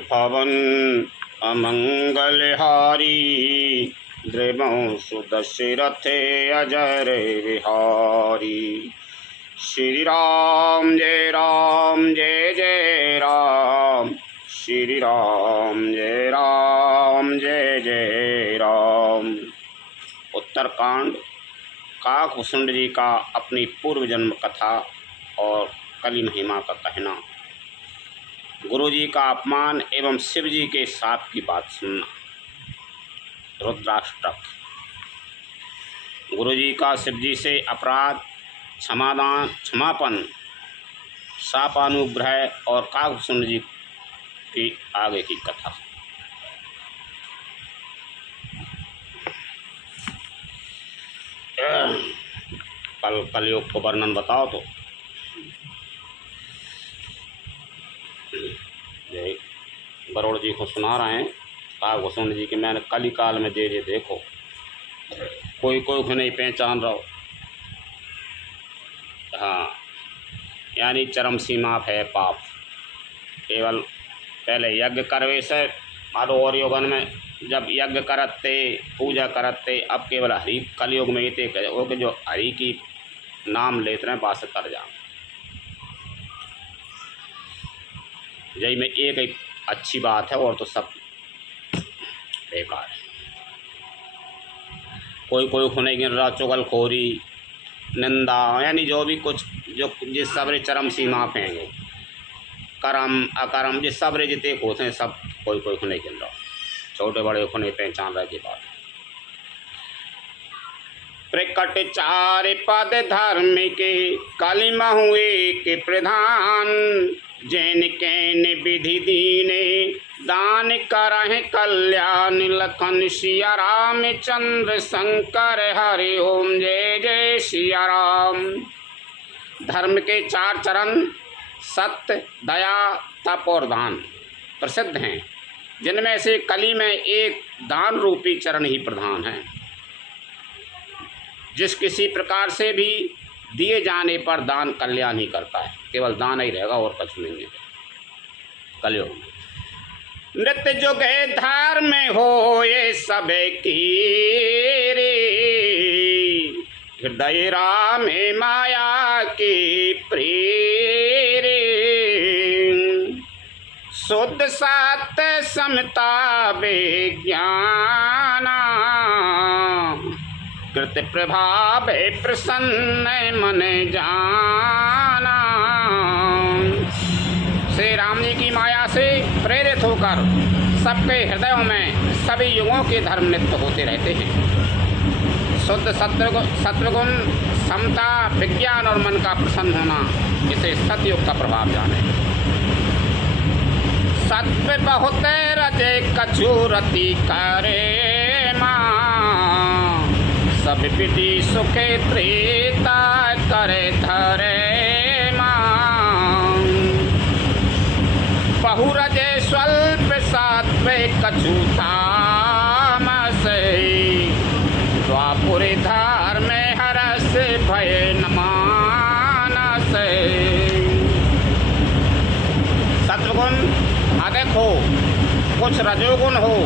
भवन अमंगलहारी द्रिमं सुदशरथे अजर विहारी। श्री राम जय राम, श्री राम जय जय राम। उत्तरकांड काकभूषुंड जी का अपनी पूर्व जन्म कथा और कली महिमा का कहना, गुरु जी का अपमान एवं शिव जी के शाप की बात सुनना। रुद्राष्टक। गुरु जी का शिव जी से अपराध, क्षमापन, शापानुग्रह और काकभूषुंड जी की आगे की कथा। कलयुग को वर्णन बताओ तो गरुड़ जी को सुना रहे हैं काकभूषुंड जी के, मैंने कली काल में दे देखो, कोई को नहीं पहचान रहा। हाँ, यानी चरम सीमा है पाप। केवल पहले यज्ञ करवे से और योगन में जब यज्ञ करते पूजा करते, अब केवल हरि कलयुग में इतने के जो हरि की नाम लेते हैं बात कर जाओ। यही में एक अच्छी बात है और तो सब बेकार है। कोई खुने गिन रहा, चुगलखोरी, निंदा, यानी जो भी कुछ जो जिस सबरे चरम सीमा पे हैं, कर्म अकर्म जिस सबरे जितने होते हैं सब कोई खुने गिन रहा, छोटे बड़े खुने पहचान रहे की बात। प्रकट चार पद धर्म के कलिमा हुए के प्रधान, जैन कैन विधि दीने दान करहि कल्याण, लखन सिया राम चंद्र शंकर हरि ओम जय जय सिया राम। धर्म के चार चरण सत्य, दया, तप और दान प्रसिद्ध हैं, जिनमें से कली में एक दान रूपी चरण ही प्रधान है। जिस किसी प्रकार से भी दिए जाने पर दान कल्याण ही करता है, केवल दान ही रहेगा और कुछ नहीं है कलयुग में। नृत्य जुगे धार में हो ये सब की रे, हृदय राम माया की प्रेरे, शुद्ध सात समता विज्ञाना, कृत प्रभाव प्रसन्न मन जाना। श्री राम जी की माया से प्रेरित होकर सबके हृदयों में सभी युगों के धर्म नित्य होते रहते हैं। शुद्ध सत्वगुण, समता, विज्ञान और मन का प्रसन्न होना, इसे सतयुग का प्रभाव जाने। सत्व बहुत रजे कछु रति करे माँ, सब विधि सुखे प्रीता करे धरे माँ। बहुरजे स्वल्प सात्वे कछु तामस, द्वापुरी धार में हरस भय न मानस। सत्वगुण अधिक हो, कुछ रजोगुण हो,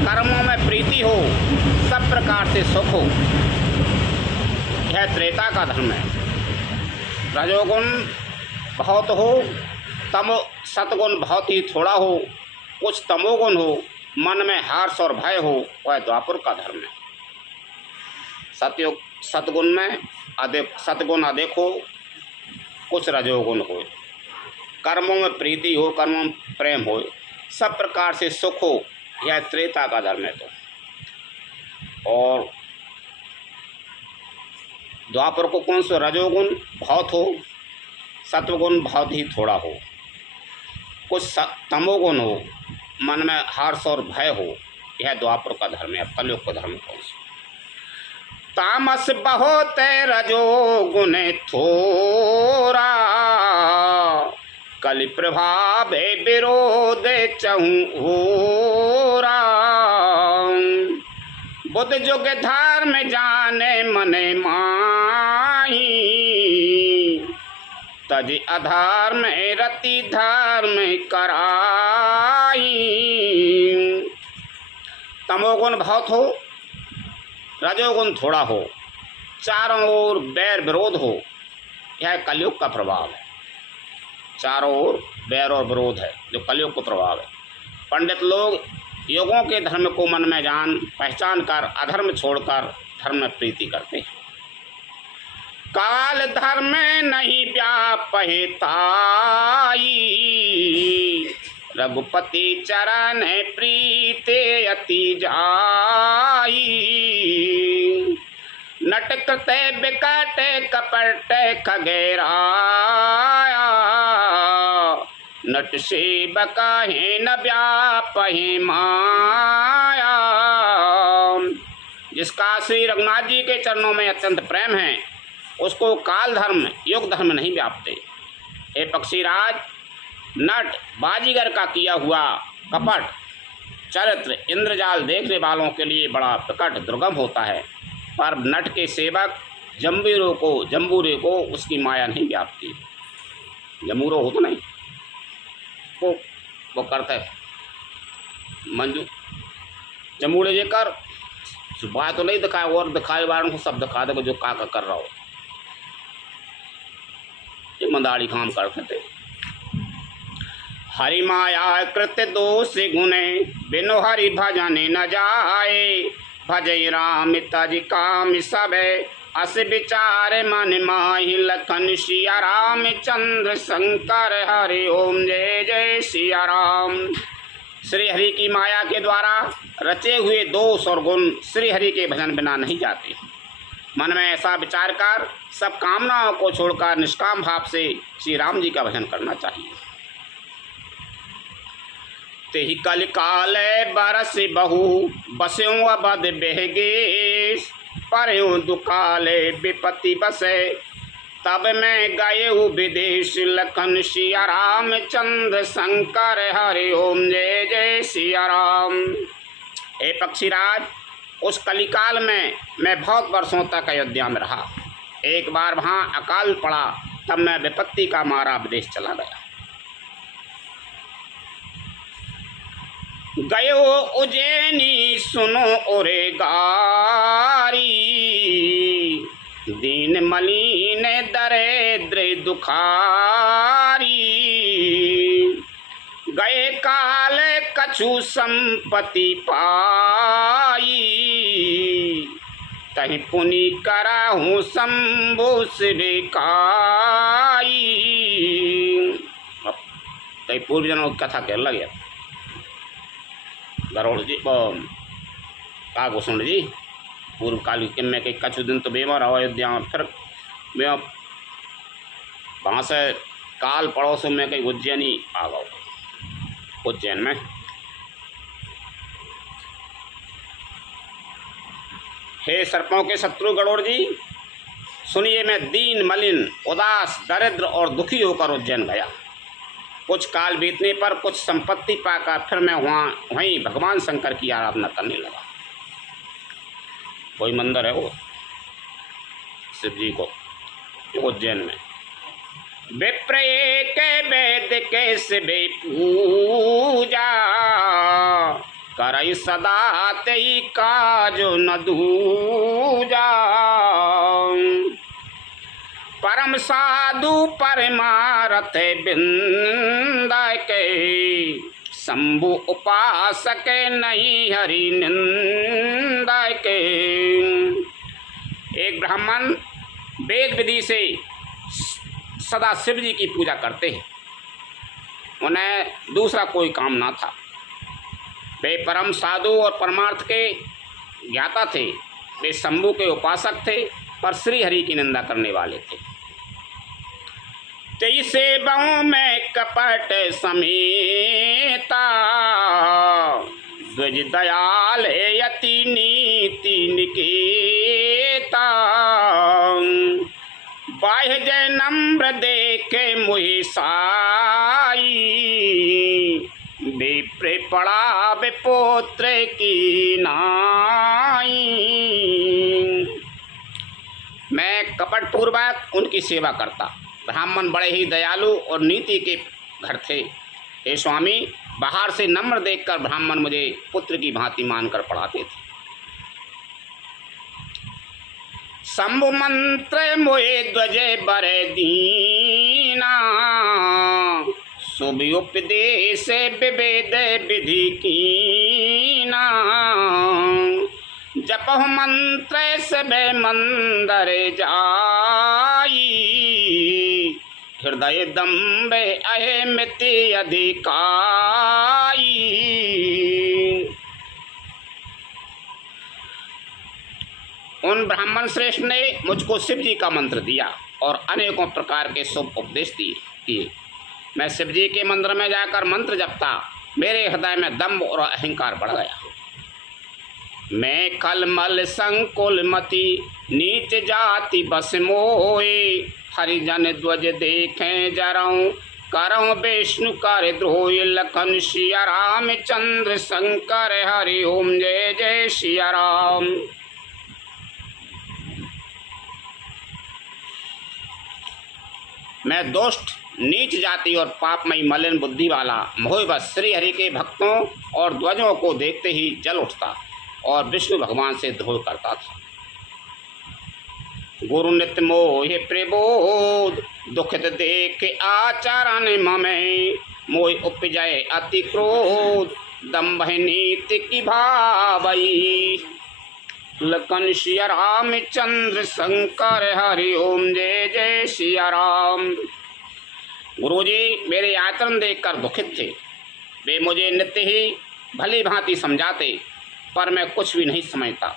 कर्मों में प्रीति हो, सब प्रकार से सुख हो, यह त्रेता का धर्म है। रजोगुण बहुत हो, सतगुण बहुत ही थोड़ा हो, कुछ तमोगुण हो, मन में हर्ष और भय हो, वह द्वापर का धर्म है। सतगुण में सतगुण अधिक हो, कुछ रजोगुण हो, कर्मों में प्रीति हो, कर्मों में प्रेम हो, सब प्रकार से सुख हो, यह त्रेता का धर्म है। तो और द्वापर को कौन सा रजोगुण बहुत हो, सत्वगुण बहुत ही थोड़ा हो, कुछ तमोगुण हो, मन में हर्ष और भय हो, यह द्वापर का धर्म है। कलयुग का धर्म कौन सा? तामस बहुत रजोगुण थोड़ा, कलि प्रभाव विरोध चहु ओरा। बुद्ध जुग धर्म जाने मने माही, तज अधर्म रति धर्म कराई। तमोगुण बहुत हो, रजोगुण थोड़ा हो, चारों ओर बैर विरोध हो, यह कलयुग का प्रभाव है। चारों ओर बैर और विरोध है जो कलयुग का प्रभाव है। पंडित लोग योगों के धर्म को मन में जान पहचान कर अधर्म छोड़कर धर्म में प्रीति करते हैं। काल धर्म नहीं व्यापहि ताई, रघुपति चरण प्रीते अति जाई। नट कृते बिकट कपट खगेराया, नट सेवक है न व्यापहि माया। जिसका श्री रघुनाथ जी के चरणों में अत्यंत प्रेम है, उसको काल धर्म युग धर्म नहीं व्यापते। हे पक्षीराज, नट बाजीगर का किया हुआ कपट चरित्र इंद्रजाल देखने वालों के लिए बड़ा प्रकट दुर्गम होता है, पर नट के सेवक जम्बूरे को उसकी माया नहीं व्यापती। जम्बूरो हो तो नहीं, वो करते मंजू जम्बूरे ये कर सुबह तो नहीं दिखाए और दिखाए वालों को सब दिखा दे जो का कर रहा हो। ये मंदाड़ी काम करते थे। हरि माया कृत दोष गुणे, बिनु हरि भजन न जाए। भजई राम तज काम सबे, अस विचार मन माहि। लखन सिया राम चंद्र शंकर, हरि ओम जय जय सिया राम। श्री हरि की माया के द्वारा रचे हुए दोष और गुण श्री हरि के भजन बिना नहीं जाते। मन में ऐसा विचार कर सब कामनाओं को छोड़कर निष्काम भाव से श्री राम जी का भजन करना चाहिए। तेहि कल काल बरस बहु, बस्यों अबद बेहगेश। पर्यों दुकाले विपत्ति बसे, तब मैं गए विदेश। लखन सिया राम चंद्र शंकर, हरि ओम जय जय सिया राम। हे पक्षीराज, उस कलिकाल में मैं बहुत वर्षों तक अयोध्या में रहा। एक बार वहाँ अकाल पड़ा, तब मैं विपत्ति का मारा विदेश चला गया। गयो उज्जैनी सुनो ओरे गारी, दीन मलिन दरिद्र दुखारी। गए काल कछु संपत्ति पाई, तहि पुनि कराहूँ शंभु शिविकाई। कई पूर्व जनों की कथा कह लगे गरोड़ जी का गोसुंड जी पूर्व काल के में कई कछु दिन तो बेमार हो अयोध्या में। फिर मैं वहाँ से काल पड़ोस में कहीं उज्जैनी आ गया। उज्जैन में हे सर्पों के शत्रु गणोड़ जी, सुनिए, मैं दीन मलिन उदास दरिद्र और दुखी होकर उज्जैन गया। कुछ काल बीतने पर कुछ संपत्ति पाकर फिर मैं वहीं भगवान शंकर की आराधना करने लगा। कोई मंदिर है वो शिव जी को उज्जैन में। विप्र के वेद के शिवे पूजा, करई सदा तेई काज न दूजा। परम साधु परमारथ बिंद के, शंभु उपासक नहीं हरि निंद के। एक ब्राह्मण वेद विधि से सदा शिव जी की पूजा करते हैं। उन्हें दूसरा कोई काम ना था। वे परम साधु और परमार्थ के ज्ञाता थे। वे शंभु के उपासक थे, पर श्री हरि की निंदा करने वाले थे। जैसे बहु में कपट समेता, द्विज दयाल यति नीति निकेता। बाह्य जय नम्र देखे मुहि साई, विप्र पड़ा विपुत्र की नाई। मैं कपट पूर्वक उनकी सेवा करता। ब्राह्मण बड़े ही दयालु और नीति के घर थे। हे स्वामी, बाहर से नम्र देखकर ब्राह्मण मुझे पुत्र की भांति मानकर पढ़ाते थे। शंभु मंत्र मोए ध्वजे बरे दीना, शुभ उपदेश विवेद विधि कीना, जपहु मंत्र सब मंदर जाई, हृदय दम्बे अहमिति अधिकाई। उन ब्राह्मण श्रेष्ठ ने मुझको शिव जी का मंत्र दिया और अनेकों प्रकार के शुभ उपदेश किए। मैं शिव जी के मंदिर में जाकर मंत्र जपता, मेरे हृदय में दम्भ और अहंकार बढ़ गया। मैं कलमल संकुल मति नीच जाति बस मोए, हरिजन ध्वज देखें जराऊं करऊं विष्णु कर द्रोह, लखन सिया राम चंद्र शंकर हरि ओम जय जय सिया राम। मैं दुष्ट नीच जाति और पापमयी मलिन बुद्धि वाला मोहबस श्री हरि के भक्तों और ध्वजों को देखते ही जल उठता और विष्णु भगवान से द्रोह करता था। गुरु नित्य मोहि प्रबोध, दुखित देख आचरण ममे, मोहि उपजय अति क्रोध, दम्भ नीति की भावई, लखन सिया राम चंद्र शंकर हरि ओम जय जय सिया राम। गुरुजी मेरे आचरण देखकर दुखित थे। वे मुझे नित्य ही भली भांति समझाते, पर मैं कुछ भी नहीं समझता।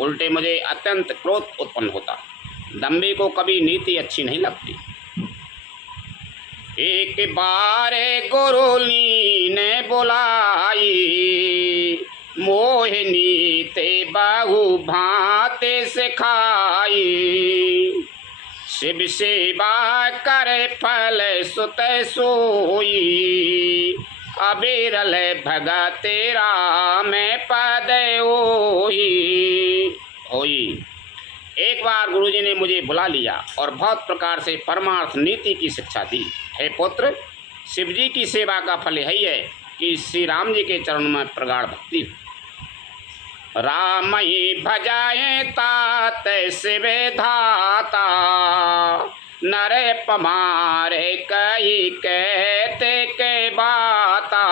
उल्टे मुझे अत्यंत क्रोध उत्पन्न होता। दम्भी को कभी नीति अच्छी नहीं लगती। एक बार गुरुनी ने बुलाई, मोहिनी ते बहु भांति सिखाई, शिव सेवा करे फल सुत सोई, अबिरल भगत राम पद होई। एक बार गुरुजी ने मुझे बुला लिया और बहुत प्रकार से परमार्थ नीति की शिक्षा दी। हे पुत्र, शिव जी की सेवा का फल यही है कि श्री राम जी के चरणों में प्रगाढ़ भक्ति हो। राम ही भजाए तात शिव धाता, नर पमारे कई कहते के बाता,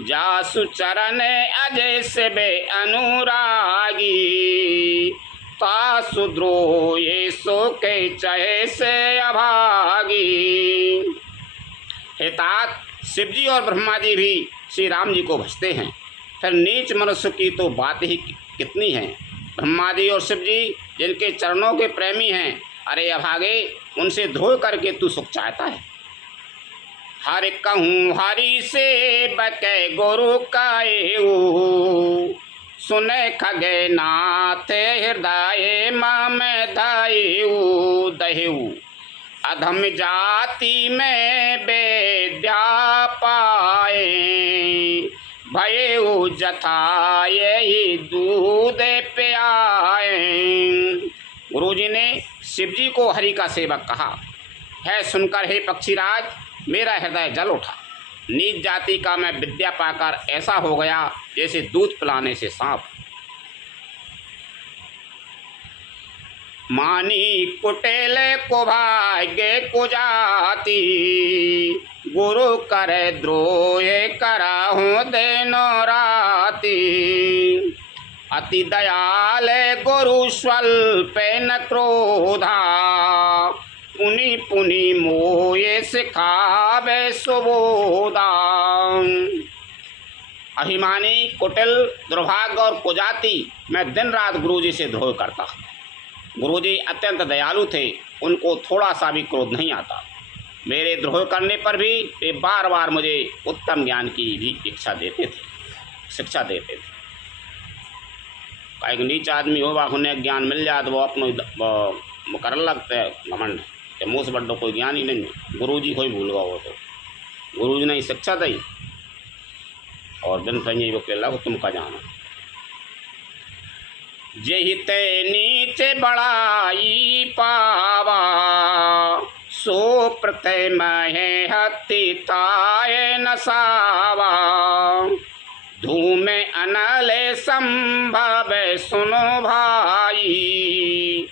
जासु चरण अजय शिव अनुरागी, तासु द्रोहे सो के चहे से अभागी। हे तात, शिव जी और ब्रह्मा जी भी श्री राम जी को भजते हैं, फिर नीच मनुष्य की तो बात ही कितनी है। ब्रह्मा जी और शिव जी जिनके चरणों के प्रेमी हैं, अरे अभागे, उनसे द्रोह करके तू सुख चाहता है। हर कहूँ हरि से बकै गुरु काएऊ, सुने खगे नाथ हृदय मम धायऊ दहेऊ, अधम जाति में वेद्या पाए, भयऊ जथा यही दूध पियाए। गुरुजी ने शिव जी को हरि का सेवक कहा है। सुनकर हे पक्षीराज, मेरा हृदय जल उठा। नीच जाति का मैं विद्या पाकर ऐसा हो गया जैसे दूध पिलाने से सांप। मानी कुटेल को भाग्य को जाती, गुरु करे द्रोह कराहूँ देनो राती, अति दयाल गुरु स्वल्प न क्रोधा, पुनि पुनि मोये सिखावे सुबोधा। अभिमानी, कुटिल, दुर्भाग्य और कुजाति मैं दिन रात गुरुजी से द्रोह करता। गुरुजी अत्यंत दयालु थे, उनको थोड़ा सा भी क्रोध नहीं आता। मेरे द्रोह करने पर भी वे बार बार मुझे उत्तम ज्ञान की भी शिक्षा देते थे। एक नीच आदमी हो, उन्हें ज्ञान मिल जाए तो वो अपने कर लगते है घमंड के मुँह से बड्डो कोई ज्ञान ही नहीं है। गुरुजी को ही भूल गया वो तो। गुरुजी ने शिक्षा दी और दिन संजय वो कहला तुम का जाना। जेहि ते नीचे बड़ाई पावा, सो प्रत्यय महे हति ताये नसावा। धूम अनले संभव सुनो भाई,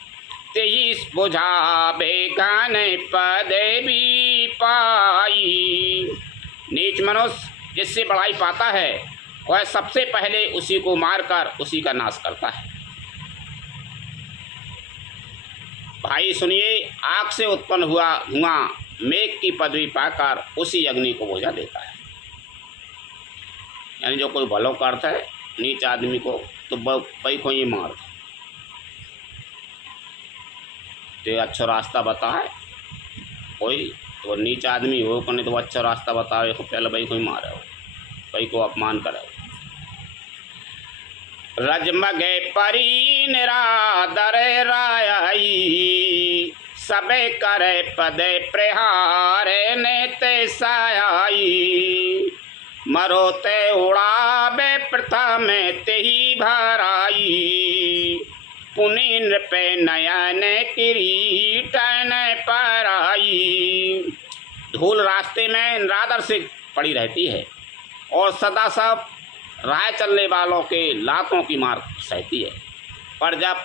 तेईस बुझावे घन पद भी पाई। नीच मनुष्य जिससे बड़ाई पाता है वह सबसे पहले उसी को मारकर उसी का नाश करता है। भाई सुनिए, आग से उत्पन्न हुआ धुआं मेघ की पदवी पाकर उसी अग्नि को बुझा देता है। यानी जो कोई भलो करता है नीच आदमी को तो भाई को ये मार तो अच्छा रास्ता बता है कोई तो नीच आदमी हो को नहीं तो अच्छा रास्ता बताओ तो पहले भाई कोई मारे हो, भाई को अपमान करे। रजमगे परी निरादर राई, सबे करे पदे प्रहारे नेते सायाई। मरोते उड़ावे प्रथा में तेही भराई, पुनि नृपे नयन किरीटन पराई। धूल रास्ते में निरादर से पड़ी रहती है और सदा सब राह चलने वालों के लातों की मार सहती है, पर जब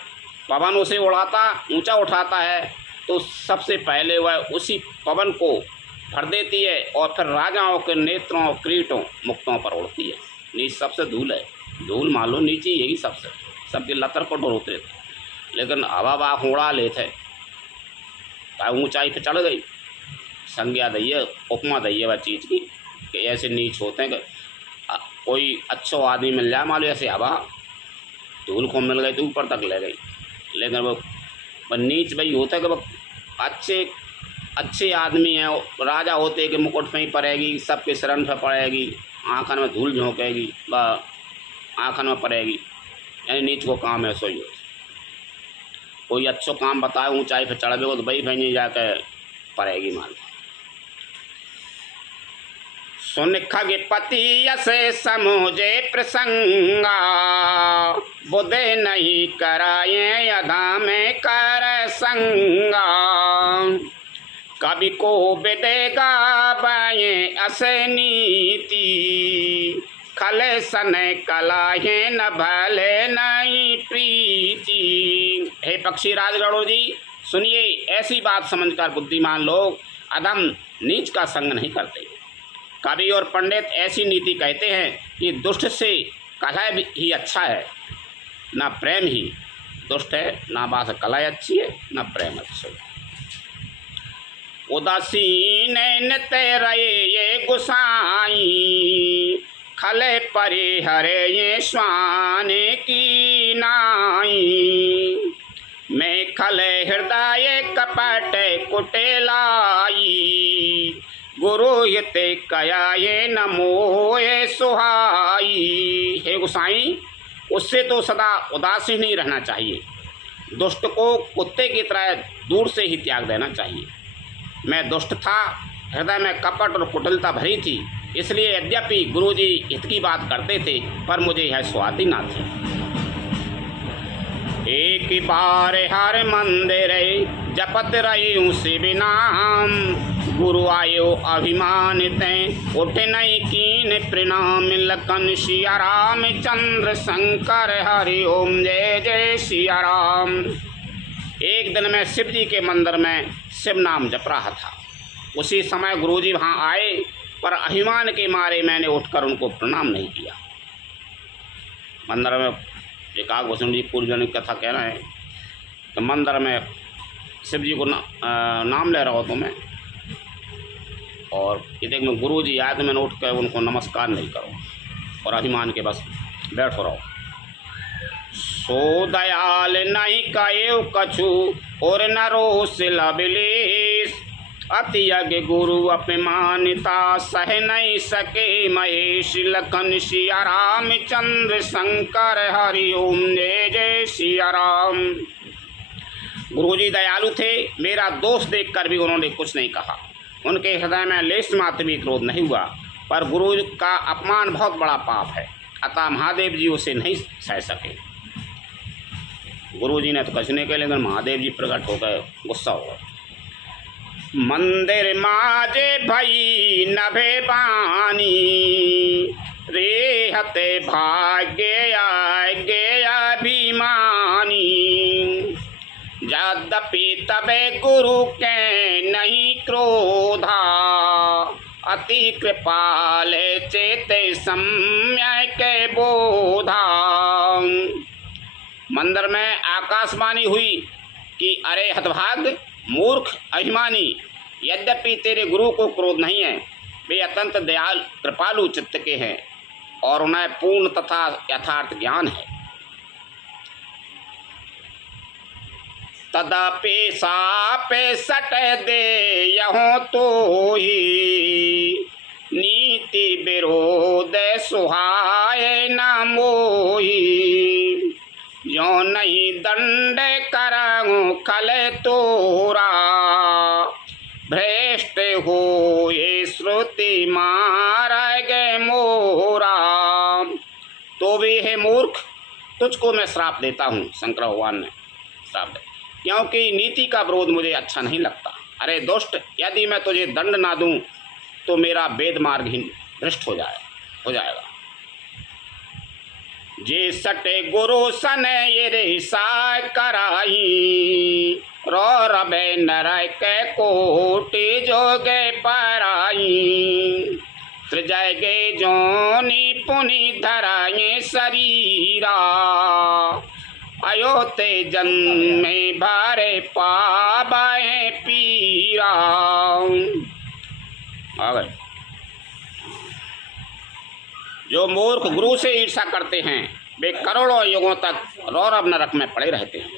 पवन उसे उड़ाता ऊंचा उठाता है तो सबसे पहले वह उसी पवन को भर देती है और फिर राजाओं के नेत्रों और किरीटों मुक्तों पर उड़ती है। नीच सबसे धूल है, धूल मान लो नीचे यही सबसे सबके लतर पर होते थे, लेकिन हवा बाख उड़ा लेते ऊंचाई पे चढ़ गई। संज्ञा दैये उपमा दैये वह चीज़ की कि ऐसे नीच होते हैं कि कोई अच्छा आदमी मिल जाए मान लो ऐसे हवा धूल को मिल गई तो ऊपर तक ले गई, लेकिन वो नीच भाई होता है कि वो अच्छे आदमी हैं, राजा होते कि मुकुट में ही पड़ेगी, सबके शरण पर पड़ेगी, आँखन में धूल झोंकेगी व आँखन में पड़ेगी। यानी नीच को काम है सोई होती। कोई अच्छो काम बताए ऊंचाई पर चढ़ गए तो भाई भैनी जाकर पड़ेगी मान। सुन खग पति यसे समोजे प्रसंगा, बुद्धे नहीं कराए यदा में कर संगा। कवि को विदेगा बाये असे नीति, खले सने कलाहे न भले नहीं प्रीति। हे पक्षी राज गरुड़ जी सुनिए, ऐसी बात समझकर बुद्धिमान लोग अधम नीच का संग नहीं करते। कवि और पंडित ऐसी नीति कहते हैं कि दुष्ट से कलह ही अच्छा है, ना प्रेम ही दुष्ट है, ना बात कलह अच्छी है ना प्रेम अच्छा है। उदासीन नते रहे ये गुसाई, खले परे हरे ये स्वान की नाई। मैं खले हृदय कपट कुटेलाई, गुरु यते कया ये नमो ये सुहाई। हे गुसाई, उससे तो सदा उदासीन ही रहना चाहिए, दुष्ट को कुत्ते की तरह दूर से ही त्याग देना चाहिए। मैं दुष्ट था, हृदय में कपट और कुटिलता भरी थी, इसलिए यद्यपि गुरुजी हित की बात करते थे पर मुझे यह स्वाति ना थी। एक बार हर मंदिर जपत रही शिव नाम, गुरु आयो अभिमानित उठ नहीं कीन प्रणाम। लखन सिया राम चंद्र शंकर हरि ओम जय जय सिया राम। एक दिन मैं शिव जी के मंदिर में शिव नाम जप रहा था। उसी समय गुरुजी वहाँ आए, पर अभिमान के मारे मैंने उठकर उनको प्रणाम नहीं किया। मंदिर में एकाग भूषण जी पूर्वजन की कथा कह रहे हैं तो मंदिर में शिव जी को नाम ले रहा हो तो मैं, और ये देख मैं गुरुजी आए तो मैंने उठ कर उनको नमस्कार नहीं करो और अभिमान के बस बैठो रहो। सो दयाल नहीं कयो कछु और न रोष लबिलेश, अति यज्ञ गुरु अपमानिता सह नहीं सके महेश। लखन सिया राम चंद्र शंकर हरि ओम जय जय सिया राम। गुरुजी दयालु थे, मेरा दोष देखकर भी उन्होंने कुछ नहीं कहा। उनके हृदय में लेश मात्र भी क्रोध नहीं हुआ, पर गुरु का अपमान बहुत बड़ा पाप है, अतः महादेव जी उसे नहीं सह सके। गुरुजी ने तो कुछ नहीं किया, लेकिन महादेव जी प्रकट हो गए, गुस्सा हो गए। मंदिर माजे भई नभे बानी, रेहते भाग्य आगे अभिमानी। यद्यपि तबे गुरु के नहीं क्रोधा, अति कृपाल चेते सम्य के बोधा। मंदिर में आकाशवाणी हुई कि अरे हतभाग मूर्ख अभिमानी, यद्यपि तेरे गुरु को क्रोध नहीं है, वे अत्यंत दयाल कृपालु चित्त के हैं और उन्हें पूर्ण तथा यथार्थ ज्ञान है। तदपि सापे सट दे यहों तो ही, नीति विरोध सुहाए न मोही। जो नहीं दंड करऊं खल तोरा, भ्रष्ट हो ये श्रुति मारगे मोरा। तो भी हे मूर्ख, तुझको मैं श्राप देता हूँ। शंकर भगवान ने श्राप दिया, क्योंकि नीति का विरोध मुझे अच्छा नहीं लगता। अरे दुष्ट, यदि मैं तुझे दंड ना दूं तो मेरा वेद मार्ग ही भ्रष्ट हो जाएगा। जे सटे गुरु सन ये रेसा कराई, रो रबे नरय के कोटि जोगे पराई। त्रिजगे जोनी पुनि धराए शरीरा, अयोते जन्मे भारे पावे पीरा। अगर जो मूर्ख गुरु से ईर्षा करते हैं, वे करोड़ों युगों तक रौरव नरक में पड़े रहते हैं।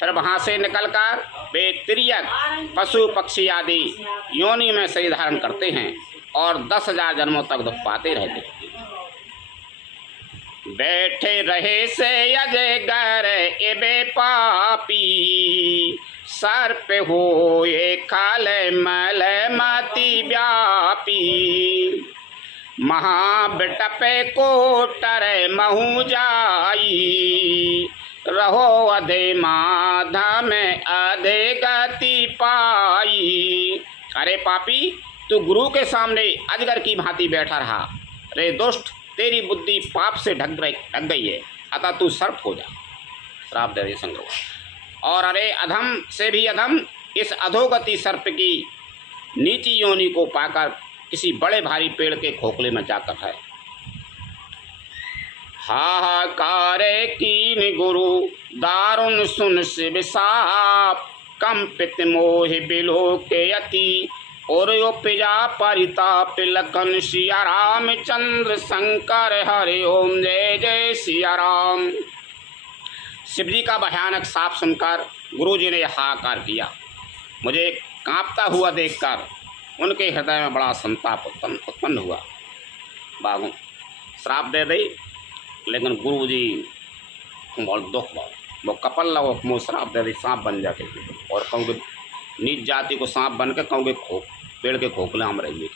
फिर वहाँ से निकलकर वे तिर्यक पशु पक्षी आदि योनि में शरीर धारण करते हैं और 10,000 जन्मों तक दुख पाते रहते हैं। बैठे रहे से अजय गर एबे पापी, सर्प हो ये खाल मल मति व्यापी। महाबिटपे कोटर महू जाई, रहो अधे माधा में अधे गति पाई। अरे पापी, तू गुरु के सामने अजगर की भांति बैठा रहा। रे दुष्ट, तेरी बुद्धि पाप से ढक गई है, अतः तू सर्प हो जा। श्राप दे दे शंकर। और अरे अधम से भी अधम, इस अधोगति सर्प की नीची योनि को पाकर किसी बड़े भारी पेड़ के खोखले में जाकर है। हाहाकार कीन गुरु दारुण सुन शिव साप, कंपित मोह बिलो के अति और उपजा परिताप। लखन सिया रामचंद्र शंकर हरि ओम जय जय सिया राम। शिव जी का भयानक साप सुनकर गुरु जी ने हाहाकार किया। मुझे कांपता हुआ देखकर उनके हृदय में बड़ा संताप उत्पन्न हुआ। बाबू श्राप दे दे, लेकिन गुरु जी बहुत दुख हुआ। वो कपल लगो मुँह श्राप दे दे, सांप बन जाते और कहूँगे नीच जाति को सांप बन के कहूँगे पेड़ के खोखले हम रहिए।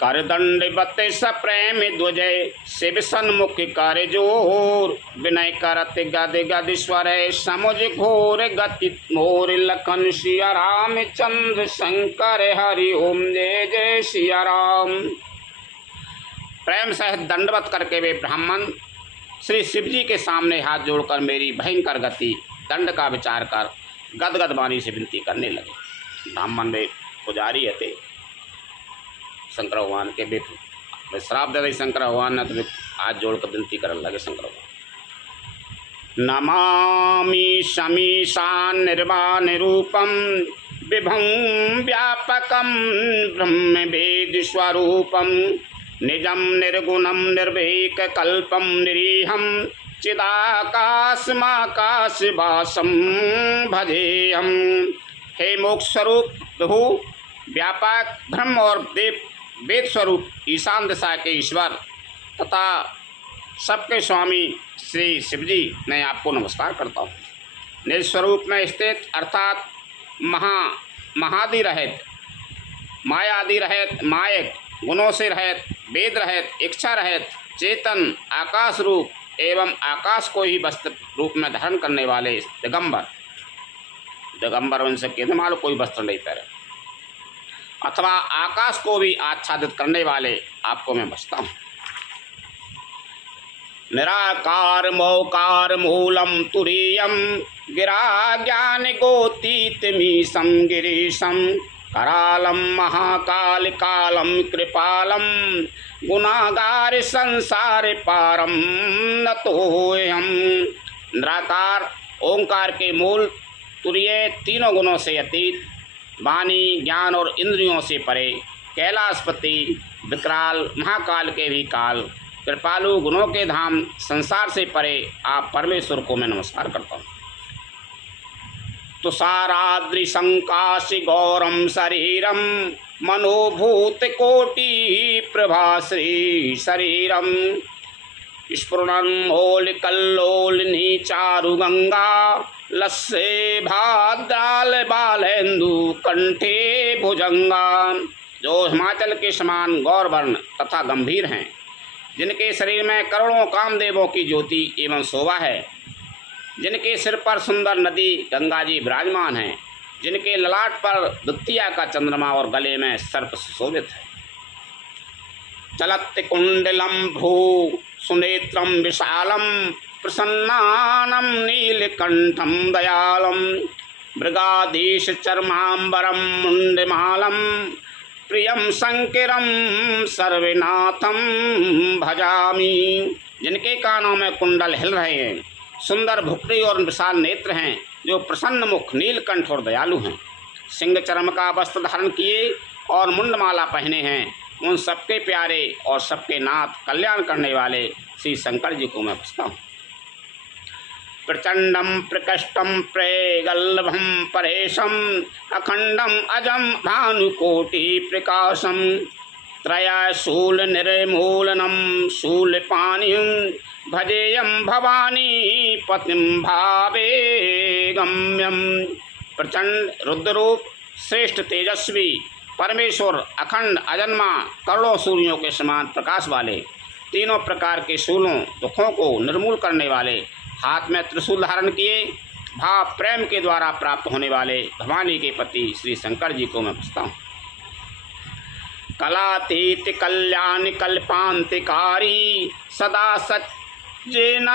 कर दंड बते सप्रेम ध्वजय, शिव सन्मुख कर जोर। विनय करत गद गद स्वर, समुझ घोर गति मोर। लखन सिया रामचंद्र शंकर हरि ओम जय जय सिया राम। प्रेम सहित दंडवत करके वे ब्राह्मण श्री शिव जी के सामने हाथ जोड़कर मेरी भयंकर गति दंड का विचार कर गदगद वाणी से विनती करने लगे। ब्राह्मण वे पुजारी थे शंकर भगवान के। वे श्राप दे रही शंकर भगवान ने, तो वे हाथ जोड़कर विनती करने लगे शंकर भगवान। नमामि शमीशान निर्वाण रूपम, विभं व्यापकम ब्रह्म वेद स्वरूपम। निजम निर्गुणम निर्भीक कल्पम निरीहम, चिदाकाशमाकाश वासम भजेयम। हे मोक्ष स्वरूप प्रभु, व्यापक ब्रह्म और वेद स्वरूप ईशान दिशा के ईश्वर तथा सबके स्वामी श्री शिवजी, मैं आपको नमस्कार करता हूँ। निज स्वरूप में स्थित अर्थात महादि रहित, मायादि रहित, मायक गुणों से रहित, वेद रहित, इच्छा रहित, चेतन आकाश रूप एवं आकाश को ही वस्त्र रूप में धारण करने वाले दिगंबर दिगंबर उनसे केदमाल कोई वस्त्र नहीं पहने, अथवा आकाश को भी आच्छादित करने वाले आपको मैं बचता हूँ। निराकार मौकार मूलम तुरीयम गिरा ज्ञान गोतीतमीशं गिरीशं करालम महाकाल कालम कृपालम गुनागार संसार पारम नतोऽहम्। निराकार ओंकार के मूल, तुरीय तीनों गुणों से अतीत, वाणी ज्ञान और इंद्रियों से परे, कैलाशपति विकराल महाकाल के भी काल, कृपालु गुणों के धाम, संसार से परे आप परमेश्वर को मैं नमस्कार करता हूँ। तुषाराद्रिशंकाशि गौरम शरीरम मनोभूत कोटि प्रभाश्री शरीरम स्फुरन्मौल कल्लोलिनी चारु गंगा लस्से भाद्राल बालेन्दु कंठे भुजंगा। जो हिमाचल के समान गौरवर्ण तथा गंभीर हैं, जिनके शरीर में करोड़ों कामदेवों की ज्योति एवं शोभा है, जिनके सिर पर सुंदर नदी गंगा जी विराजमान हैं, जिनके ललाट पर द्वितीया का चंद्रमा और गले में सर्प सुशोभित है। चलत कुंडलम भू सुनेत्रम विशालम प्रसन्नानम नीलकंठम दयालम मृगाधीश चर्मांबरम मुंडमालम प्रियम शंकरम सर्वनाथम भजामी। जिनके कानों में कुंडल हिल रहे हैं, सुंदर भुक्ति और विशाल नेत्र हैं, जो प्रसन्न मुख नीलकंठ और दयालु हैं, सिंह चर्म का वस्त्र धारण किए और मुंडमाला पहने हैं, उन सबके प्यारे और सबके नाथ कल्याण करने वाले श्री शंकर जी को मैं पूछता हूँ। प्रचंडम प्रकष्टम प्रेगल्भम परेशम अखंडम अजम भानुकोटि प्रकाशम त्रयशूल निर्मूलनम शूलपाणिं भजेयम भवानी पतिम भावे गम्यम। प्रचंड रुद्ररूप श्रेष्ठ तेजस्वी परमेश्वर अखंड अजन्मा करोड़ों सूर्यों के समान प्रकाश वाले, तीनों प्रकार के शूलों दुखों को निर्मूल करने वाले, हाथ में त्रिशूल धारण किए भाव प्रेम के द्वारा प्राप्त होने वाले भवानी के पति श्री शंकर जी को मैं पूछता हूँ। कलातीत कल्याण कल्पांतिकारी सदा सच्चिदानंद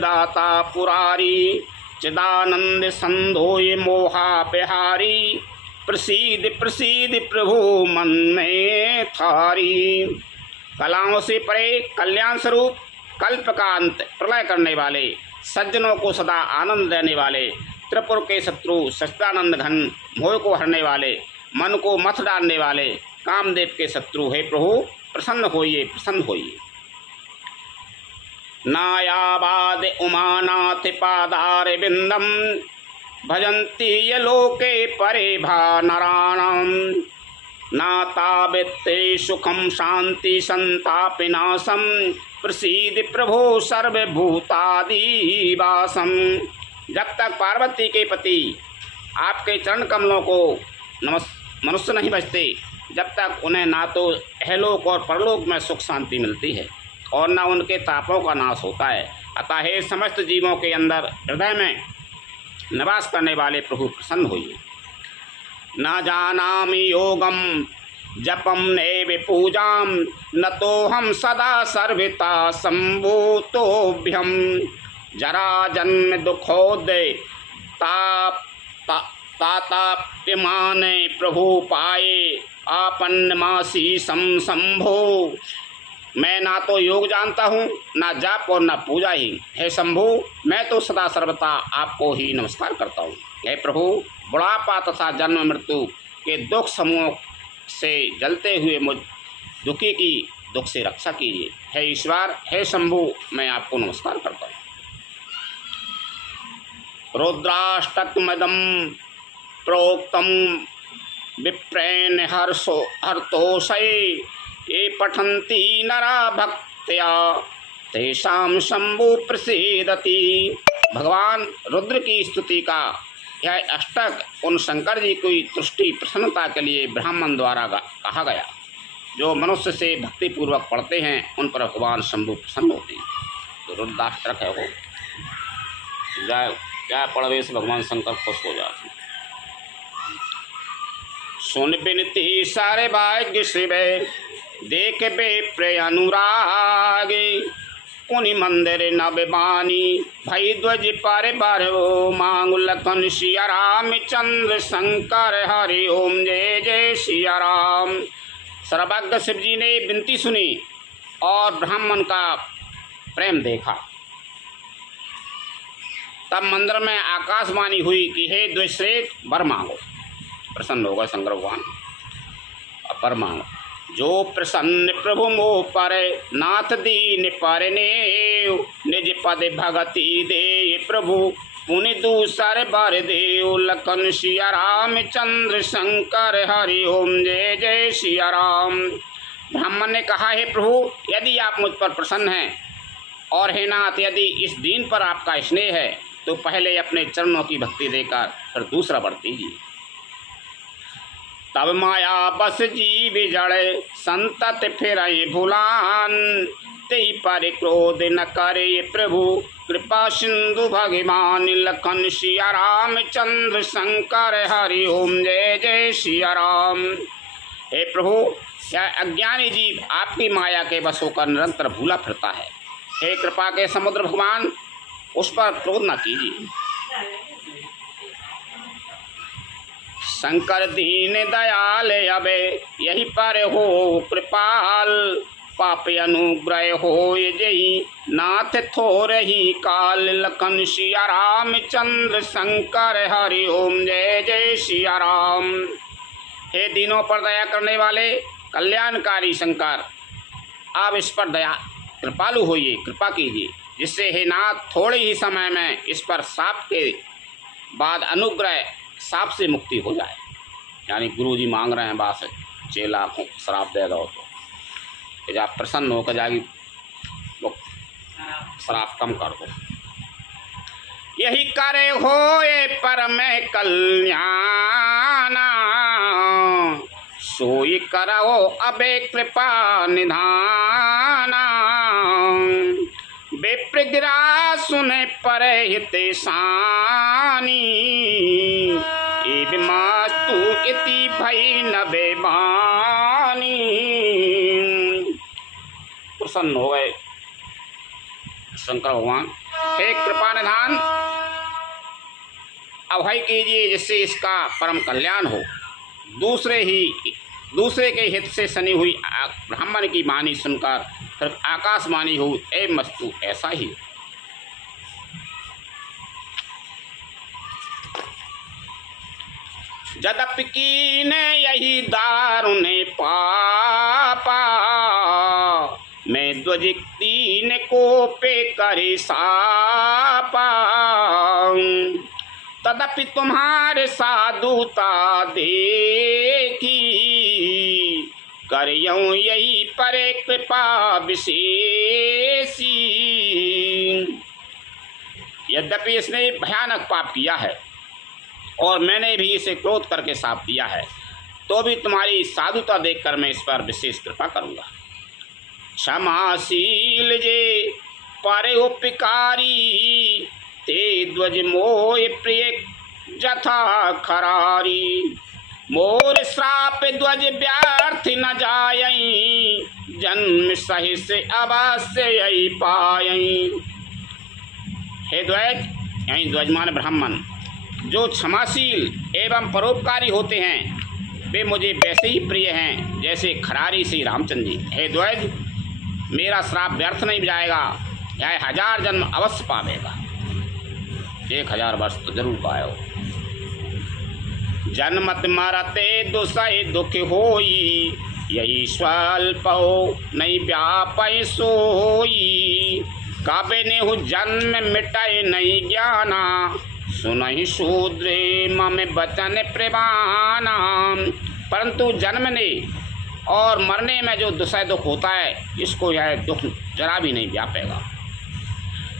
दाता पुरारी चिदानंद संधोय मोहा बिहारी प्रसीद प्रसीद प्रभु मन में थारी। कलाओं से परे कल्याण स्वरूप, कल्प का अंत प्रलय करने वाले, सज्जनों को सदा आनंद देने वाले, त्रिपुर के शत्रु सच्चिदानंद घन मोह को हरने वाले, मन को मथ डालने वाले कामदेव के शत्रु हे प्रभु प्रसन्न होइए, प्रसन्न होइए। नायाबाद उमानाथ पादार बिंदम भजन्ति ये लोके परे भा नराणाम नातावित्ते सुखम शांति संतापिनाशम प्रसीद प्रभो सर्वभूतादिवासम। जब तक पार्वती के पति आपके चरण कमलों को मनुष्य नहीं बचते, जब तक उन्हें ना तो इहलोक और परलोक में सुख शांति मिलती है और न उनके तापों का नाश होता है। अतः हे समस्त जीवों के अंदर हृदय में निवास करने वाले प्रभु प्रसन्न होइए। न जानामि योगम जपम नैव पूजाम न तो हम सदा सर्वता संभूतोभ्यम जरा जन्म दुखोदय ताताप्यमान प्रभु पाए आपन्नमासी संभो। मैं ना तो योग जानता हूँ, ना जाप और ना पूजा ही। हे शंभु, मैं तो सदा सर्वथा आपको ही नमस्कार करता हूँ। हे प्रभु, बुढ़ापा तथा जन्म मृत्यु के दुख समूहों से जलते हुए मुझ दुखी की दुख से रक्षा कीजिए। हे ईश्वर, हे शंभु, मैं आपको नमस्कार करता हूँ। रुद्राष्टकमदम प्रोक्तम विप्रेण हर्तोषे ये पठन्ति नरा भक्त्या तेषां शंभु प्रसीदति। भगवान रुद्र की स्तुति का यह अष्टक उन शंकर जी की तुष्टि प्रसन्नता के लिए ब्राह्मण द्वारा कहा गया। जो मनुष्य से भक्तिपूर्वक पढ़ते हैं उन पर भगवान शंभु प्रसन्न होते हैं। तो रुद्राष्टक है वो। जय क्या पड़वे से भगवान शंकर खुश हो जाते हैं। सुन बिनती सारे भाग्य शिवे देख बे प्रिय अनुराग पुनि मंदिर नव बानी भई ध्वज पर बरवो मांग लखन सिया राम चंद्र शंकर हरि ओम जय जय सिया राम। सर्वज्ञ शिव जी ने विनती सुनी और ब्राह्मण का प्रेम देखा। तब मंदिर में आकाशवाणी हुई कि हे द्विश्रेष्ठ वर मांगो। प्रसन्न होगा शंकर भगवान वर मांगो। जो प्रसन्न प्रभु मोह पर नाथ दीन पर नेव निज पद भगति दे प्रभु पुनि दूसर बर देव लखन सिया राम चंद्र शंकर हरि ओम जय जय सिया राम। ब्राह्मण ने कहा हे प्रभु यदि आप मुझ पर प्रसन्न हैं और हे नाथ यदि इस दीन पर आपका स्नेह है तो पहले अपने चरणों की भक्ति देकर फिर दूसरा वर दीजिए। तब माया बस जीव जड़े संतत फिर भुलान तेई पर क्रोध न करे प्रभु कृपा सिंधु भगवान लखन सिया राम चंद्र शंकर हरि ओम जय जय सिया राम। हे प्रभु यह अज्ञानी जीव आपकी माया के बस होकर निरंतर भूला फिरता है। हे कृपा के समुद्र भगवान उस पर क्रोध न कीजिए। शंकर दीन दयाल अबे यही पर हो कृपाल पाप अनुग्रह हो जही नाथ थोर ही काल लखन सिया राम चंद्र शंकर हरि ओम जय जय सिया राम। हे दीनों पर दया करने वाले कल्याणकारी शंकर आप इस पर दया कृपालु होइए कृपा कीजिए जिससे हे नाथ थोड़े ही समय में इस पर साप के बाद अनुग्रह साप से मुक्ति हो जाए। यानी गुरु जी मांग रहे हैं बास चेला को शराब दे दो तो आप प्रसन्न होकर जाएगी वो शराब कम कर दो। यही करे होए परम कल्याणा सोई करो अबे कृपा निधाना बेप्रगिरा सुने पर हिते सानी मास्तु इति भई न बेबानी। प्रसन्न हो गए शंकर भगवान। हे कृपा निधान अभय कीजिए जिससे इसका परम कल्याण हो। दूसरे के हित से सनी हुई ब्राह्मण की वाणी सुनकर फिर आकाशवाणी हो ए मस्तु ऐसा ही। जदपि कीने यही दारुण पापा मैं ध्वज तीन को पे करे सापा तदपि तुम्हारे साधुता देखी करियों यही पर कृपा विशेषी। यद्यपि इसने भयानक पाप किया है और मैंने भी इसे क्रोध करके साप दिया है तो भी तुम्हारी साधुता देखकर मैं इस पर विशेष कृपा करूँगा। क्षमाशील जे पर उपकारी ते ध्वज मोय प्रिय जथा खरारी मोर श्राप ध्वज व्यर्थ न जायई जन्म सही से अवश्य यही पायई। हे ध्वज यही ध्वज मान ब्राह्मण जो क्षमाशील एवं परोपकारी होते हैं वे मुझे वैसे ही प्रिय हैं जैसे खरारी श्री रामचंद्र जी। हे ध्वज मेरा श्राप व्यर्थ नहीं जाएगा यह 1000 जन्म अवश्य पावेगा। 1000 वर्ष तो जरूर पायो। जन्मत मरते दुसय दुख होई यही स्वल्प नहीं व्यापय सोई काबे नेहु जन्म मिटाए नहीं ज्ञाना सुनहि शूद्रे मम बचन प्रवाना। परंतु जन्मने और मरने में जो दुसह दुख होता है इसको यह दुख जरा भी नहीं व्यापेगा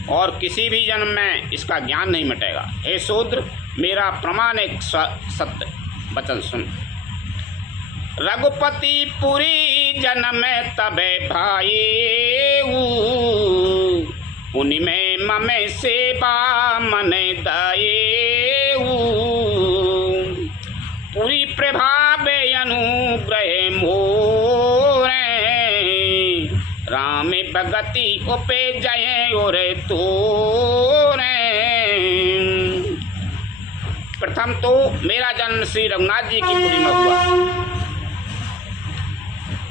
और किसी भी जन्म में इसका ज्ञान नहीं मिटेगा। हे शूद्र मेरा प्रमाणिक सत्य वचन सुन। रघुपति पुरी जन्म तबे भाई पुनि में ममे सेवा मन दये पूरी प्रभाव अनुग्रह मोरे राम भगति उपे जय और तोरे। प्रथम तो मेरा जन्म श्री रघुनाथ जी की पुरी में हुआ,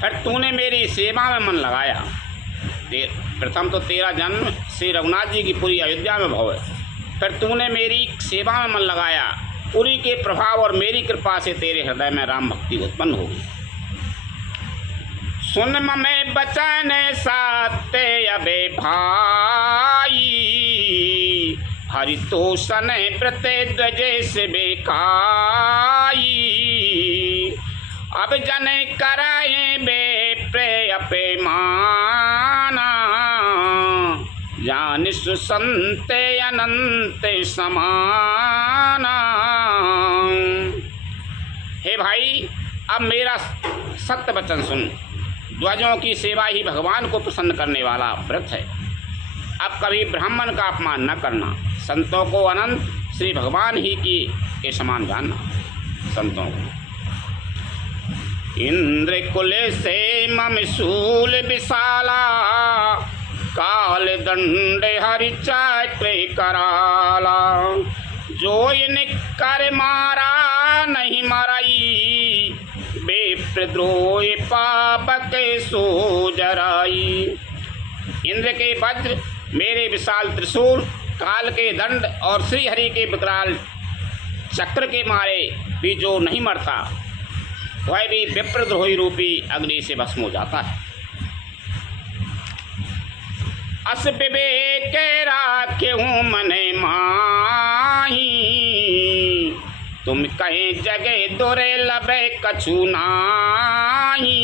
फिर तूने मेरी सेवा में मन लगाया। प्रथम तो तेरा जन्म श्री रघुनाथ जी की पुरी अयोध्या में भव है, फिर तूने मेरी सेवा में मन लगाया। पुरी के प्रभाव और मेरी कृपा से तेरे हृदय में राम भक्ति उत्पन्न होगी। सुन ममे बचन साते अबे भाई हरितोषण व्रत ध्वजे से बेकाई अब जन कराए बे प्रे अपे माना जान सुसंत अनंत समाना। हे भाई, अब मेरा सत्य वचन सुन। ध्वजों की सेवा ही भगवान को प्रसन्न करने वाला व्रत है। अब कभी ब्राह्मण का अपमान न करना, संतों को अनंत श्री भगवान ही की के समान जानना। संतों को इंद्र कुल से मम शूल विशाला काल दंड हरि चक्र कराला जो इन कर मारा नहीं मराई बेप्रद्रोह पाप के सो जराई। इंद्र के वज्र, मेरे विशाल त्रिशूल, काल के दंड और श्री हरि के विकराल चक्र के मारे भी जो नहीं मरता, वह भी विप्रद्रोही रूपी अग्नि से भस्म हो जाता है। अस विवेक राखे हूँ मने माही तुम कहीं जगह दोरे लबे कछु नाही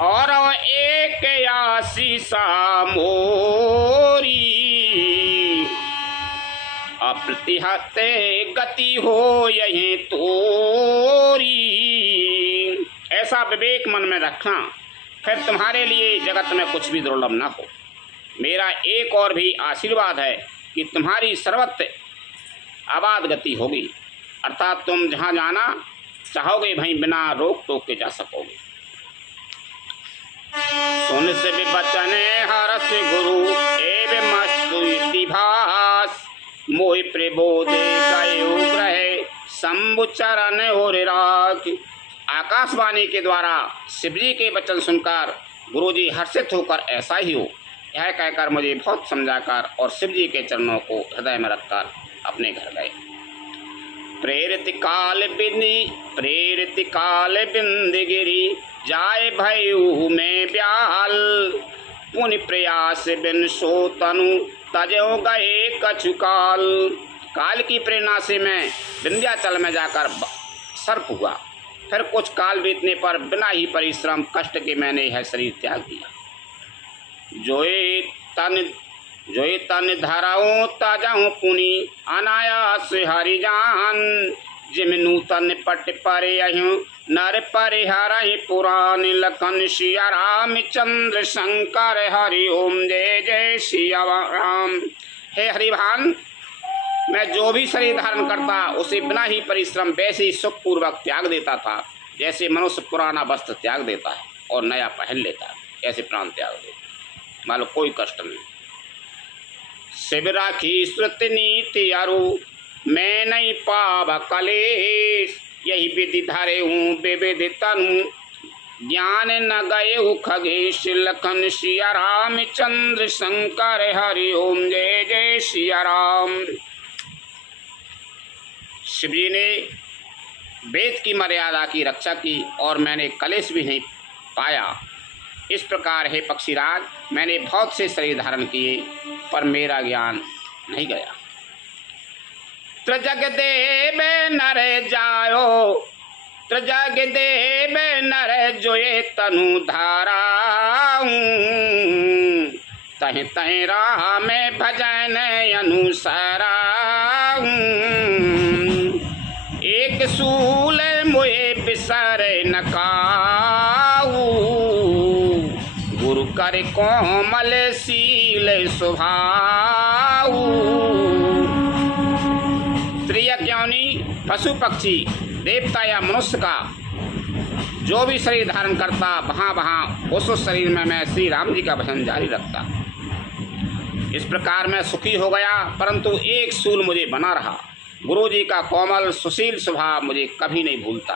और एक आशीषा मोरी अप्रतिहते गति हो यही तोरी। ऐसा विवेक मन में रखना, फिर तुम्हारे लिए जगत में कुछ भी दुर्लभ न हो। मेरा एक और भी आशीर्वाद है कि तुम्हारी सर्वत्र आबाद गति होगी, अर्थात तुम जहाँ जाना चाहोगे वहीं बिना रोक टोक के जा सकोगे। सुन से भी बचन हरस गुरु एवं मस्तु इति भास मोहि प्रबोधे गयो ग्रह शंभु चरण और राख। आकाशवाणी के द्वारा शिवजी के वचन सुनकर गुरुजी हर्षित होकर ऐसा ही हो यह कहकर मुझे बहुत समझाकर और शिवजी के चरणों को हृदय में रखकर अपने घर गए। प्रेरित काल बिंदगिरी जाए भयऊ में ब्याल पुनि प्रयास बिन सो तनु तजो गए कछुकाल। काल की प्रेरणा से मैं विंध्याचल में जाकर सर्प हुआ, फिर कुछ काल बीतने पर बिना ही परिश्रम कष्ट के मैंने यह शरीर त्याग दिया। जोए तन धराऊँ ताजाऊँ पुनि अनायास हरिजान जिम नूतन पट परे अहूँ नर परिहरहि पुराण लखन सिया राम चंद्र शंकर हरि ओम जय जय सिया राम। हे हरिभान, मैं जो भी शरीर धारण करता उसे बिना ही परिश्रम वैसे ही सुखपूर्वक त्याग देता था, जैसे मनुष्य पुराना वस्त्र त्याग देता है और नया पहन लेता है, ऐसे प्राण त्याग देता। मान लो कोई कष्ट नहीं। शिव राखी श्रुति नीति अरु मैं नहीं पाव कलेश यही विधि धरे हूँ विविध तनु ज्ञान न गए हूँ खगेश लखन सिया राम चंद्र शंकर हरि ओम जय जय सिया राम। शिवजी ने वेद की मर्यादा की रक्षा की और मैंने कलेश भी नहीं पाया। इस प्रकार हे पक्षीराज, मैंने बहुत से शरीर धारण किए पर मेरा ज्ञान नहीं गया। त्रिजग देव नर जायो त्रिजग देव नर जोए तनु धाराऊं तह तह राह में भजन अनुसराऊं एक सूल मोए बिसर नकाऊ गुरु कर कोमल सी सुशील स्वभाव। स्त्रिय ज्ञानी पशु पक्षी देवता या मनुष्य का जो भी शरीर धारण करता, वहाँ वहाँ उस शरीर में मैं श्री राम जी का भजन जारी रखता। इस प्रकार मैं सुखी हो गया, परंतु एक सूल मुझे बना रहा। गुरु जी का कोमल सुशील स्वभाव मुझे कभी नहीं भूलता।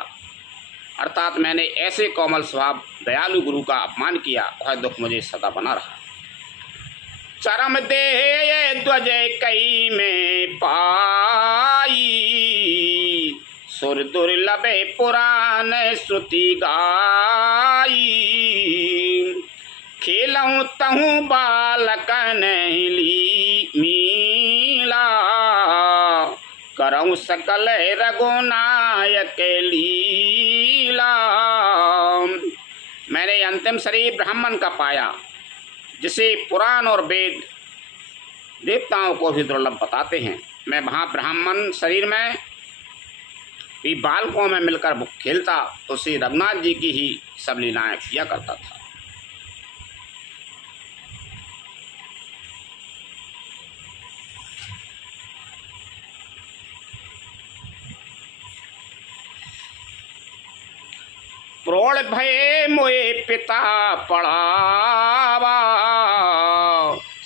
अर्थात मैंने ऐसे कोमल स्वभाव दयालु गुरु का अपमान किया, वह दुख मुझे सदा बना रहा। चरम दे ध्वज कई में पाई, सुर दुर्लभे पुराण श्रुति गाई। खेलऊँ तहूँ बालक ली मीला, करऊँ सकल रघुनायक लीला। मैंने अंतिम शरीर ब्राह्मण का पाया, जिसे पुराण और वेद देवताओं को भी दुर्लभ बताते हैं। मैं वहाँ ब्राह्मण शरीर में भी बालकों में मिलकर खेलता तो श्री रघुनाथ जी की ही सब लीलाएँ किया करता था। प्रौढ़ भये मोए पिता पढ़ावा,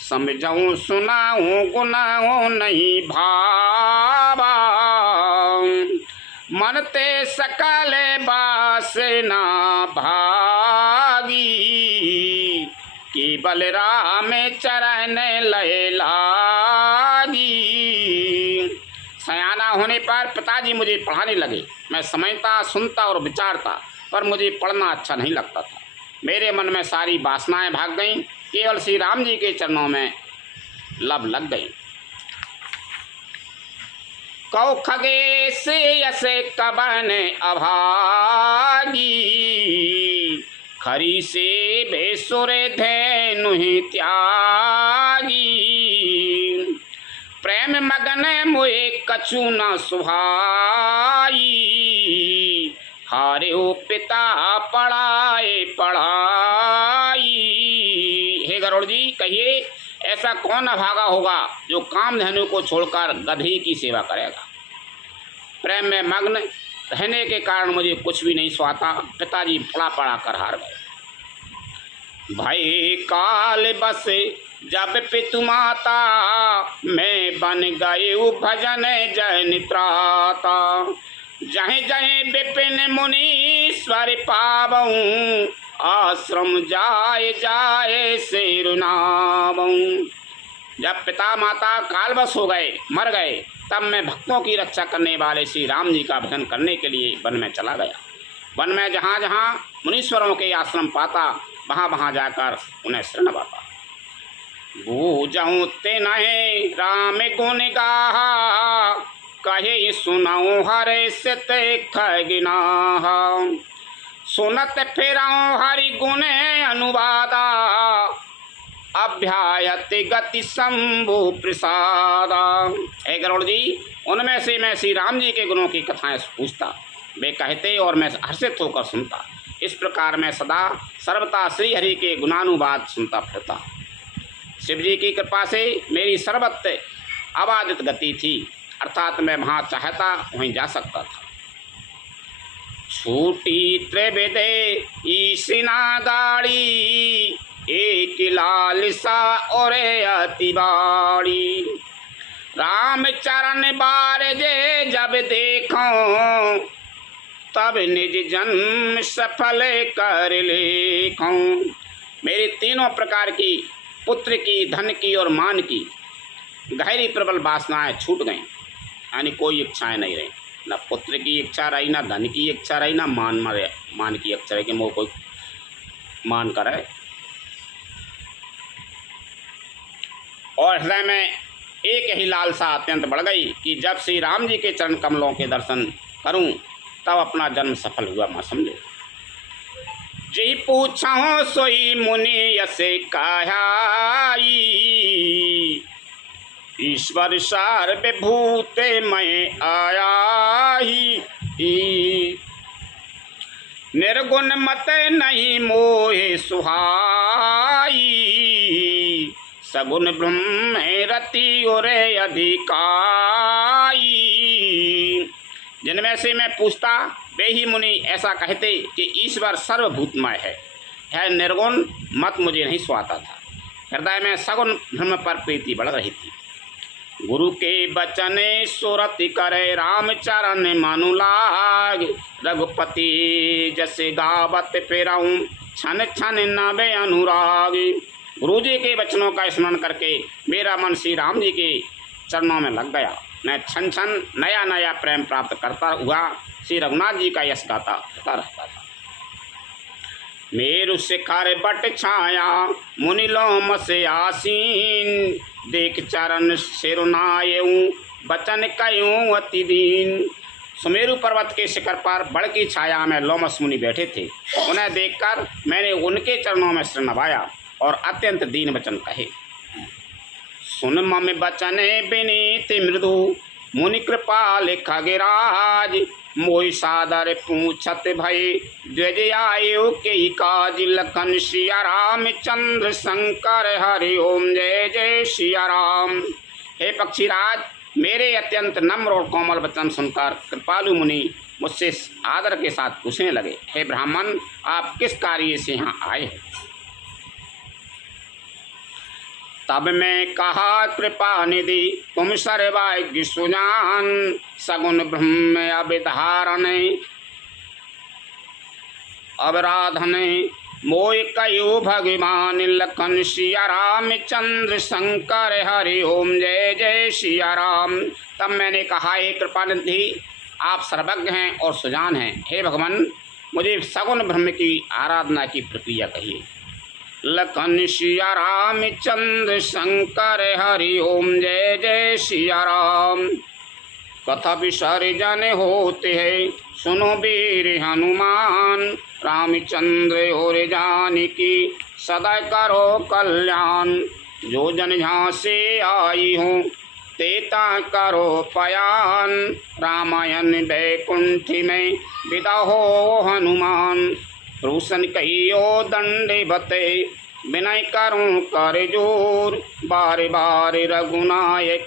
समझऊँ सुनाऊँ गुनाऊँ नहीं भावा। मन ते सकल बासना भागी, केवल राम चरण लय लागी। सयाना होने पर पिताजी मुझे पढ़ाने लगे। मैं समझता, सुनता और विचारता, पर मुझे पढ़ना अच्छा नहीं लगता था। मेरे मन में सारी वासनाएं भाग गईं, केवल श्री राम जी के चरणों में लब लग गई। कौ खगेश यस कबन अभागी, खरी से बेसुर धैनु त्यागी। प्रेम मगन मोए कछु न सुहाई, हारे हो पिता पढ़ाए पढ़ाई। हे गरुड़ जी, कहिए ऐसा कौन अभागा होगा जो कामधेनु को छोड़कर गधी की सेवा करेगा। प्रेम में मग्न रहने के कारण मुझे कुछ भी नहीं सुहाता। पिताजी पढ़ा पढ़ा कर हार गए। भाई काल बस जब पितु माता, मैं बन गए भजन जन त्राता। जहीं जहीं विपिन मुनीश्वर पावऊँ, आश्रम जाए जाए सिरुनावऊँ। जब पिता माता कालवश हो गए, मर गए, तब मैं भक्तों की रक्षा करने वाले श्री राम जी का भजन करने के लिए वन में चला गया। वन में जहाँ जहाँ मुनीश्वरों के आश्रम पाता, वहाँ वहाँ जाकर उन्हें शरण पाता। बूझऊँ तिन्हि राम गुण गाहा, कहे सुनाऊँ हरे सित खगिनाहा। सुनत फिराऊँ हरि गुण अनुवादा, अभ्यायत गति शंभु प्रसादा। हे गरुड़ जी, उनमें से मैं श्री राम जी के गुणों की कथाएं पूछता, वे कहते और मैं हर्षित होकर सुनता। इस प्रकार मैं सदा सर्वथा श्री हरि के गुणानुवाद सुनता फिरता। शिव जी की कृपा से मेरी सर्वत्र अबाधित गति थी, अर्थात मैं वहाँ चाहता वहीं जा सकता था। छूटी त्रिविधे ईसिना गाड़ी, एक लालसा और अति बाड़ी। राम चरण बार जे जब देखूं, तब निज जन्म सफल कर लेखूं। मेरी तीनों प्रकार की, पुत्र की, धन की और मान की गहरी प्रबल वासनाएं छूट गईं, यानी कोई इच्छाएं नहीं रही। न पुत्र की इच्छा रही, न धन की इच्छा रही, न मान की इच्छा रही कि वो कोई मान करे। और हृदय में एक ही लालसा अत्यंत बढ़ गई कि जब श्री राम जी के चरण कमलों के दर्शन करूं, तब अपना जन्म सफल हुआ मैं समझो। जी पूछो सोई मुनि यसे कहाई, ईश्वर सार विभूते मैं आया ही। निर्गुण मत नहीं मोहे सुहाई, सगुन ब्रह्म रति ओरे अधिकाई। जिनमें से मैं पूछता वे ही मुनि ऐसा कहते कि ईश्वर सर्वभूतमय है, यह निर्गुण मत मुझे नहीं सुहाता था। हृदय में सगुन ब्रह्म पर प्रीति बढ़ रही थी। गुरु के बचन सुरति करे राम चरण मनु लाग। रघुपति जैसे गावत फिरऊं छन छन नवे अनुराग। गुरु जी के वचनों का स्मरण करके मेरा मन श्री राम जी के चरणों में लग गया। मैं छन छन नया नया प्रेम प्राप्त करता हुआ श्री रघुनाथ जी का यश गाता रहता था। मेरु शिखर बट छाया मुनि लोम से आसीन। देख चरण सिरुनायऊं बचन कयूं अति दीन। सुमेरु पर्वत के शिखर पर बड़ की छाया में लोमस मुनि बैठे थे। उन्हें देखकर मैंने उनके चरणों में सिर नवाया और अत्यंत दीन वचन कहे। सुन मम बचन विनीत मृदु मुनि कृपाल खगराज। मोहि सादर पूछत भय द्विज आयु के काज। लखन सिया राम चंद्र शंकर हरि ओम जय जय सिया राम। हे पक्षीराज, मेरे अत्यंत नम्र और कोमल वचन सुनकर कृपालु मुनि मुझसे आदर के साथ पूछने लगे, हे ब्राह्मण, आप किस कार्य से यहाँ आए हैं? तब मैं कहा, कृपा निधि तुम सर्वज्ञ सुजान। सगुन ब्रह्म अभिधारण अवराधन मोय कयो भगवान। लखन सिया राम चंद्र शंकर हरि ओम जय जय सिया राम। तब मैंने कहा, हे कृपानिधि, आप सर्वज्ञ हैं और सुजान हैं। हे भगवान, मुझे सगुन ब्रह्म की आराधना की प्रक्रिया कहिए। लखन सिया राम चंद्र शंकर हरि ओम जय जय सिया राम। कथा विसर्जन होते हैं सुनो वीर हनुमान। रामचंद्र और जानकी सदा करो कल्याण। जो जन जहाँ से आई हूँ तेता करो पयान। रामायण वैकुंठ में विदा हो हनुमान। रोशन कहियो दंडे बते विनय करूं कर जोर। बार बार रघुनायक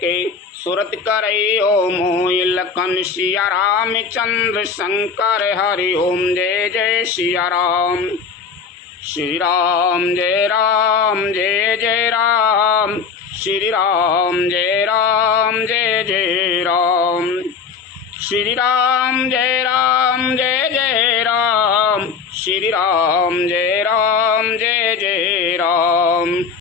सुरत करे ओ मोय। लखन सिया राम चंद्र शंकर हरि ओम जय जय सिया राम। श्री राम जय राम जय जय राम। श्री राम जय राम जय जय राम। श्री राम जय राम जय जय राम। श्री राम जय राम जय जय राम।